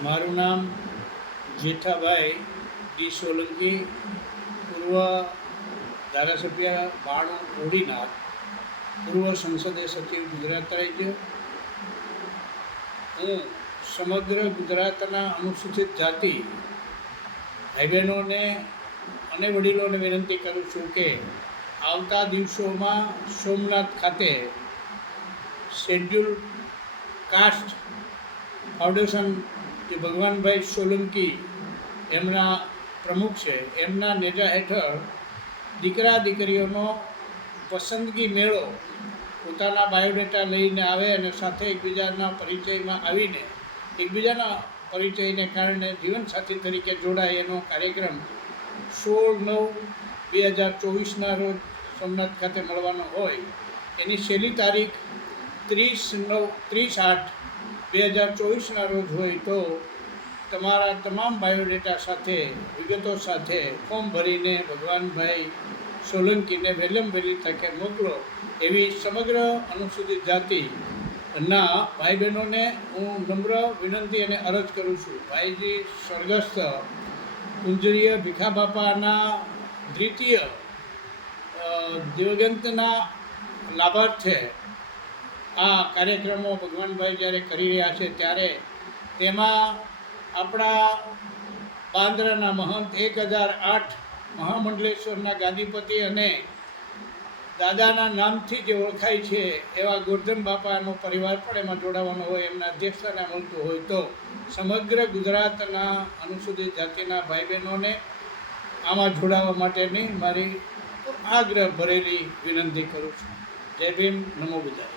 મારું નામ જેઠાભાઈ ડી સોલંકી, પૂર્વ ધારાસભ્ય બાણુ ઓડીનાથ પૂર્વ સંસદીય સચિવ ગુજરાત રાજ્ય. હું સમગ્ર ગુજરાતના અનુસૂચિત જાતિ બહેનોને અને વડીલોને વિનંતી કરું છું કે આવતા દિવસોમાં સોમનાથ ખાતે શેડ્યુલ કાસ્ટ ફાઉન્ડેશન જે ભગવાનભાઈ સોલંકી એમના પ્રમુખ છે. એમના નેજા હેઠળ દીકરા દીકરીઓનો પસંદગી મેળો પોતાના બાયોડેટા લઈને આવે અને સાથે એકબીજાના પરિચયમાં આવીને એકબીજાના પરિચયને કારણે જીવનસાથી તરીકે જોડાય એનો કાર્યક્રમ સોળ નવ બે હજાર ચોવીસના રોજ સોમનાથ ખાતે મળવાનો હોય. એની છેલ્લી તારીખ ત્રીસ નવ, ત્રીસ આઠ બે હજાર ચોવીસના રોજ હોય તો તમારા તમામ બાયોડેટા સાથે, વિગતો સાથે ફોર્મ ભરીને ભગવાનભાઈ સોલંકીને વહેલમ વહેલી તકે મોકલો એવી સમગ્ર અનુસૂચિત જાતિ. ના ભાઈ બહેનોને હું નમ્ર વિનંતી અને અરજ કરું છું. ભાઈજી સ્વર્ગસ્થ કુંજરીય ભીખા બાપાના દ્વિતીય દિવગંતના લાભાર્થે આ કાર્યક્રમો ભગવાનભાઈ જ્યારે કરી રહ્યા છે ત્યારે તેમાં આપણા બાંદ્રાના મહંત એક હજાર આઠ મહામંડલેશ્વરના ગાદીપતિ અને દાદાના નામથી જે ઓળખાય છે એવા ગોરધન બાપાનો પરિવાર પણ એમાં જોડાવાનો હોય, એમના અધ્યક્ષતાને મળતું હોય તો સમગ્ર ગુજરાતના અનુસૂચિત જાતિના ભાઈ બહેનોને આમાં જોડાવા માટેની મારી આગ્રહ ભરેલી વિનંતી કરું છું. જય ભીમ, નમો બુદ્ધાય